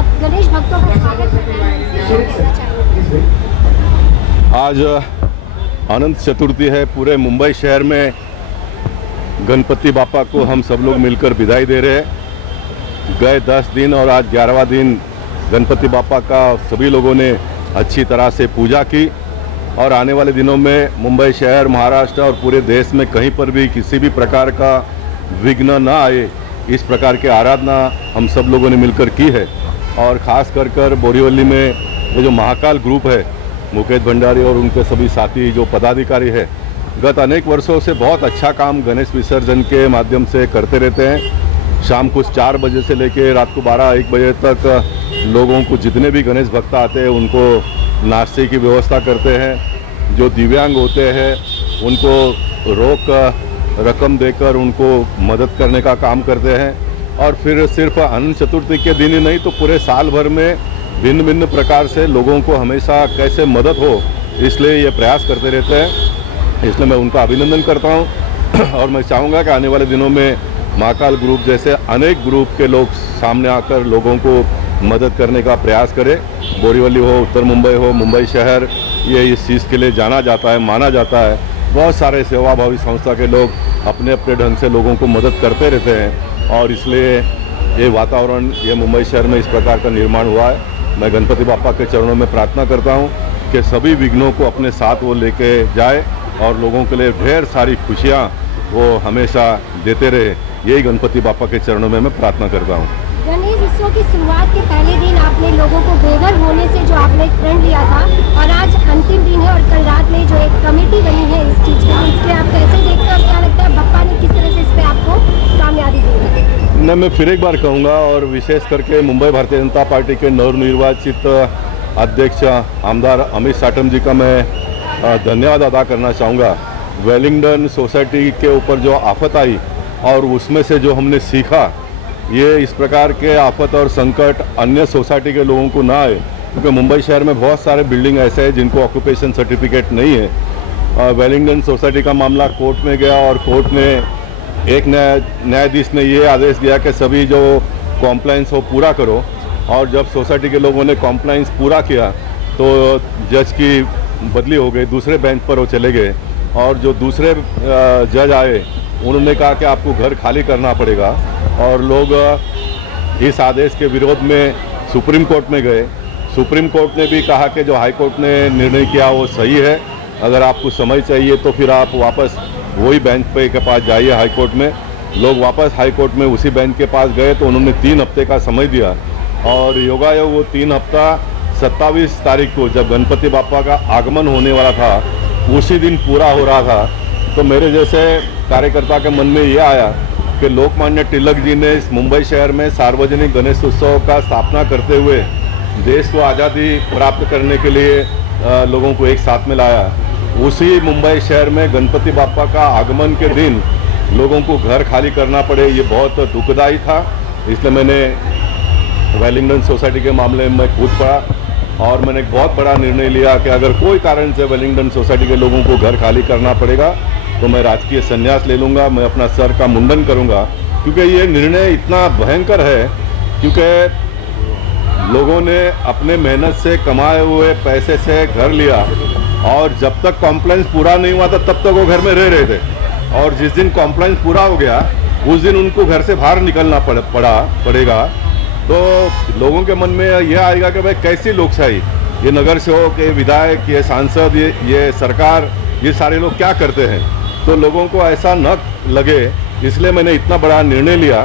गणेश भक्तों का स्वागत कर रहे हैं, उनसे क्या कहना चाहेंगे? आज अनंत चतुर्थी है। पूरे मुंबई शहर में गणपति बापा को हम सब लोग मिलकर विदाई दे रहे हैं। गए 10 दिन और आज 11वां दिन गणपति बापा का सभी लोगों ने अच्छी तरह से पूजा की और आने वाले दिनों में मुंबई शहर, महाराष्ट्र और पूरे देश में कहीं पर भी किसी भी प्रकार का विघ्न ना आए, इस प्रकार की आराधना हम सब लोगों ने मिलकर की है। और ख़ास कर बोरीवली में ये जो महाकाल ग्रुप है, मुकेश भंडारी और उनके सभी साथी जो पदाधिकारी है, गत अनेक वर्षों से बहुत अच्छा काम गणेश विसर्जन के माध्यम से करते रहते हैं। शाम को 4 बजे से लेकर रात को 12-1 बजे तक लोगों को, जितने भी गणेश भक्त आते हैं, उनको नाश्ते की व्यवस्था करते हैं। जो दिव्यांग होते हैं उनको रोक रकम देकर उनको मदद करने का काम करते हैं। और फिर सिर्फ अनंत चतुर्थी के दिन ही नहीं तो पूरे साल भर में भिन्न भिन्न प्रकार से लोगों को हमेशा कैसे मदद हो, इसलिए ये प्रयास करते रहते हैं। इसलिए मैं उनका अभिनंदन करता हूँ और मैं चाहूँगा कि आने वाले दिनों में महाकाल ग्रुप जैसे अनेक ग्रुप के लोग सामने आकर लोगों को मदद करने का प्रयास करें। बोरीवली हो, उत्तर मुंबई हो, मुंबई शहर, ये इस चीज़ के लिए जाना जाता है, माना जाता है। बहुत सारे सेवाभावी संस्था के लोग अपने अपने ढंग से लोगों को मदद करते रहते हैं और इसलिए ये वातावरण, ये मुंबई शहर में इस प्रकार का निर्माण हुआ है। मैं गणपति बापा के चरणों में प्रार्थना करता हूँ कि सभी विघ्नों को अपने साथ वो लेके जाए और लोगों के लिए ढेर सारी खुशियाँ वो हमेशा देते रहे। यही गणपति बापा के चरणों में मैं प्रार्थना करता हूँ। गणेश उत्सव की शुरुआत के पहले दिन आपने लोगों को बेघर होने से जो आपने एक प्रण लिया था और आज अंतिम दिन है और कल रात में जो एक कमेटी बनी है इस चीज़ की, इसके आप कैसे देखते हैं और क्या लगता है बापा ने किस तरह से इस पर आपको कामयाबी दी है? मैं फिर एक बार कहूँगा और विशेष करके मुंबई भारतीय जनता पार्टी के नवनिर्वाचित अध्यक्ष आमदार अमित साटम जी का मैं धन्यवाद अदा करना चाहूँगा। वेलिंगटन सोसाइटी के ऊपर जो आफत आई और उसमें से जो हमने सीखा, ये इस प्रकार के आफत और संकट अन्य सोसाइटी के लोगों को ना आए, क्योंकि मुंबई शहर में बहुत सारे बिल्डिंग ऐसे हैं जिनको ऑक्यूपेशन सर्टिफिकेट नहीं है। वेलिंगटन सोसाइटी का मामला कोर्ट में गया और कोर्ट ने एक न्यायाधीश ने ये आदेश दिया कि सभी जो कॉम्प्लाइंस हो पूरा करो। और जब सोसाइटी के लोगों ने कॉम्प्लाइंस पूरा किया तो जज की बदली हो गई, दूसरे बेंच पर वो चले गए और जो दूसरे जज आए उन्होंने कहा कि आपको घर खाली करना पड़ेगा और लोग इस आदेश के विरोध में सुप्रीम कोर्ट में गए। सुप्रीम कोर्ट ने भी कहा कि जो हाई कोर्ट ने निर्णय किया वो सही है, अगर आपको समय चाहिए तो फिर आप वापस वही बेंच पे के पास जाइए हाई कोर्ट में। लोग वापस हाई कोर्ट में उसी बेंच के पास गए तो उन्होंने 3 हफ्ते का समय दिया और योगायोग वो 3 हफ्ता 27 तारीख को जब गणपति बापा का आगमन होने वाला था उसी दिन पूरा हो रहा था। तो मेरे जैसे कार्यकर्ता के मन में ये आया कि लोकमान्य तिलक जी ने इस मुंबई शहर में सार्वजनिक गणेश उत्सव का स्थापना करते हुए देश को आज़ादी प्राप्त करने के लिए लोगों को एक साथ में लाया। उसी मुंबई शहर में गणपति बापा का आगमन के दिन लोगों को घर खाली करना पड़े, ये बहुत दुखदायी था। इसलिए मैंने वेलिंगटन सोसाइटी के मामले में कूद पड़ा और मैंने एक बहुत बड़ा निर्णय लिया कि अगर कोई कारण से वेलिंगटन सोसाइटी के लोगों को घर खाली करना पड़ेगा तो मैं राजकीय संन्यास ले लूँगा, मैं अपना सर का मुंडन करूँगा। क्योंकि ये निर्णय इतना भयंकर है, क्योंकि लोगों ने अपने मेहनत से कमाए हुए पैसे से घर लिया और जब तक कॉम्प्लाइंस पूरा नहीं हुआ था तब तक वो घर में रह रहे थे और जिस दिन कॉम्प्लाइंस पूरा हो गया उस दिन उनको घर से बाहर निकलना पड़ेगा। तो लोगों के मन में ये आएगा कि भाई कैसी लोकशाही, ये नगर सेवक, ये विधायक, ये सांसद, ये सरकार, ये सारे लोग क्या करते हैं। तो लोगों को ऐसा न लगे, इसलिए मैंने इतना बड़ा निर्णय लिया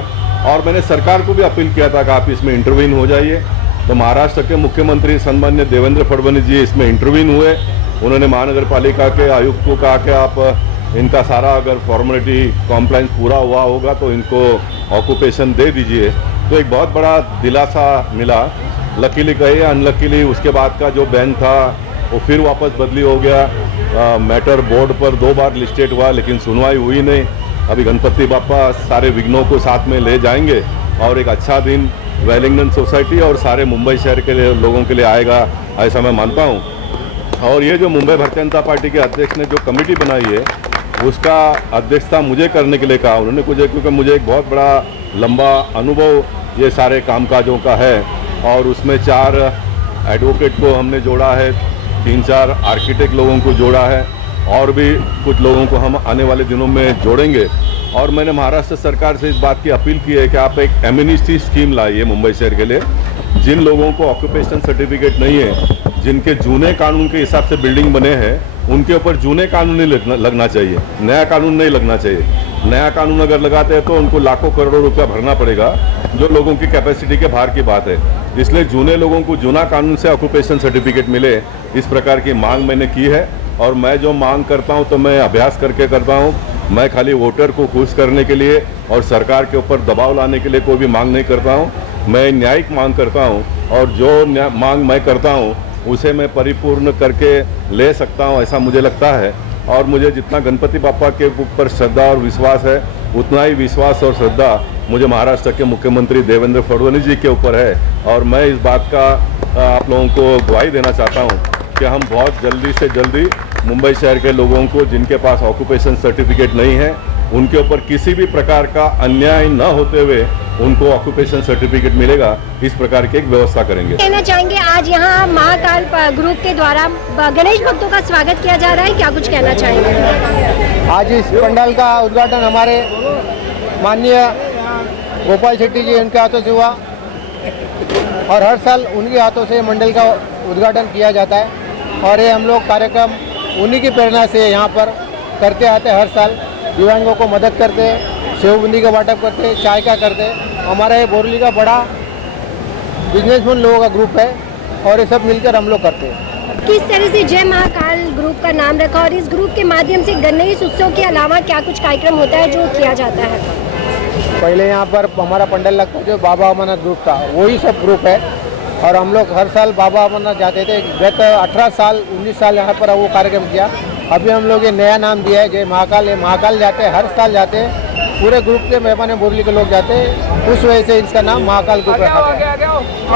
और मैंने सरकार को भी अपील किया था कि आप इसमें इंटरवीन हो जाइए। तो महाराष्ट्र के मुख्यमंत्री सम्मान्य देवेंद्र फडणवीस जी इसमें इंटरवीन हुए। उन्होंने महानगर पालिका के आयुक्त को कहा कि आप इनका सारा अगर फॉर्मेलिटी कॉम्प्लाइंस पूरा हुआ होगा तो इनको ऑक्यूपेशन दे दीजिए। तो एक बहुत बड़ा दिलासा मिला। लकीली कहे अनलकीली उसके बाद का जो बेंच था वो फिर वापस बदली हो गया। मैटर बोर्ड पर 2 बार लिस्टेड हुआ लेकिन सुनवाई हुई नहीं। अभी गणपति बापा सारे विघ्नों को साथ में ले जाएंगे और एक अच्छा दिन वेलिंगटन सोसाइटी और सारे मुंबई शहर के लोगों के लिए आएगा, ऐसा मैं मानता हूँ। और ये जो मुंबई भारतीय जनता पार्टी के अध्यक्ष ने जो कमेटी बनाई है उसका अध्यक्षता मुझे करने के लिए कहा उन्होंने, क्योंकि मुझे एक बहुत बड़ा लंबा अनुभव ये सारे कामकाजों का है और उसमें 4 एडवोकेट को हमने जोड़ा है, 3-4 आर्किटेक्ट लोगों को जोड़ा है और भी कुछ लोगों को हम आने वाले दिनों में जोड़ेंगे। और मैंने महाराष्ट्र सरकार से इस बात की अपील की है कि आप एक एमिनिस्टी स्कीम लाइए मुंबई शहर के लिए। जिन लोगों को ऑक्यूपेशन सर्टिफिकेट नहीं है, जिनके जूने कानून के हिसाब से बिल्डिंग बने हैं, उनके ऊपर जूने कानून नहीं लगना चाहिए, नया कानून नहीं लगना चाहिए। नया कानून अगर लगाते हैं तो उनको लाखों करोड़ों रुपया भरना पड़ेगा, जो लोगों की कैपेसिटी के बाहर की बात है। इसलिए जूने लोगों को जूना कानून से ऑक्यूपेशन सर्टिफिकेट मिले, इस प्रकार की मांग मैंने की है। और मैं जो मांग करता हूं तो मैं अभ्यास करके करता हूं। मैं खाली वोटर को खुश करने के लिए और सरकार के ऊपर दबाव लाने के लिए कोई भी मांग नहीं करता हूं। मैं न्यायिक मांग करता हूं और जो मांग मैं करता हूं उसे मैं परिपूर्ण करके ले सकता हूं, ऐसा मुझे लगता है। और मुझे जितना गणपति बापा के ऊपर श्रद्धा और विश्वास है, उतना ही विश्वास और श्रद्धा मुझे महाराष्ट्र के मुख्यमंत्री देवेंद्र फडणवीस जी के ऊपर है। और मैं इस बात का आप लोगों को गवाही देना चाहता हूं कि हम बहुत जल्दी से जल्दी मुंबई शहर के लोगों को जिनके पास ऑक्यूपेशन सर्टिफिकेट नहीं है, उनके ऊपर किसी भी प्रकार का अन्याय न होते हुए उनको ऑक्यूपेशन सर्टिफिकेट मिलेगा, इस प्रकार की एक व्यवस्था करेंगे। कहना चाहेंगे आज यहाँ महाकाल ग्रुप के द्वारा गणेश भक्तों का स्वागत किया जा रहा है, क्या कुछ कहना चाहेंगे? आज इस पंडाल का उद्घाटन हमारे माननीय गोपाल शेट्टी जी उनके हाथों से हुआ और हर साल उनके हाथों से मंडल का उद्घाटन किया जाता है। और ये हम लोग कार्यक्रम उन्हीं की प्रेरणा से यहाँ पर करते आते हैं। हर साल दिव्यांगों को मदद करते हैं, सेव बूंदी का बांटप करते हैं, चाय का करते हैं। हमारा ये बोरली का बड़ा बिजनेसमैन लोगों का ग्रुप है और ये सब मिलकर हम लोग करते हैं। किस तरह से जय महाकाल ग्रुप का नाम रखा और इस ग्रुप के माध्यम से गणेश उत्सव के अलावा क्या कुछ कार्यक्रम होता है जो किया जाता है? पहले यहाँ पर हमारा पंडाल लगता जो बाबा अमरनाथ ग्रुप था, वही सब ग्रुप है। और हम लोग हर साल बाबा अमरनाथ जाते थे। गत 18 साल 19 साल यहाँ पर वो कार्यक्रम किया। अभी हम लोग ये नया नाम दिया है जय महाकाल। ये महाकाल जाते हैं, हर साल जाते हैं, पूरे ग्रुप के मेहमान बोरली के लोग जाते हैं। उस वजह से इसका नाम महाकाल ग्रुप रखा है।